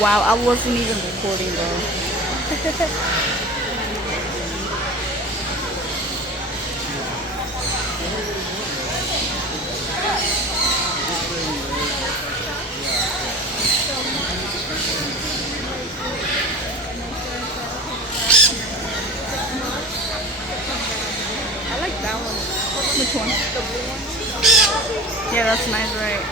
Wow, I wasn't even recording though. I like that one. Which one? The blue one. Yeah, that's nice, right?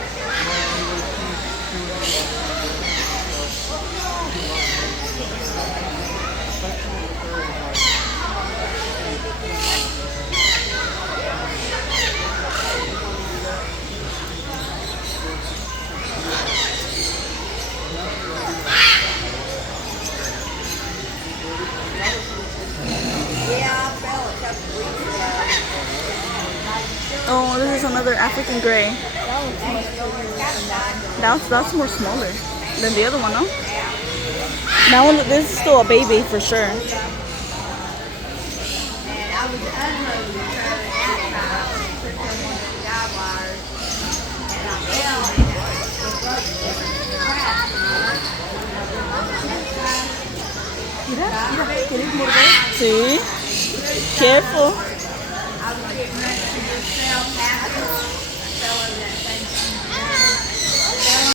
Oh, this is another African gray. That's more smaller than the other one, no? That one, this is still a baby for sure. See? Careful.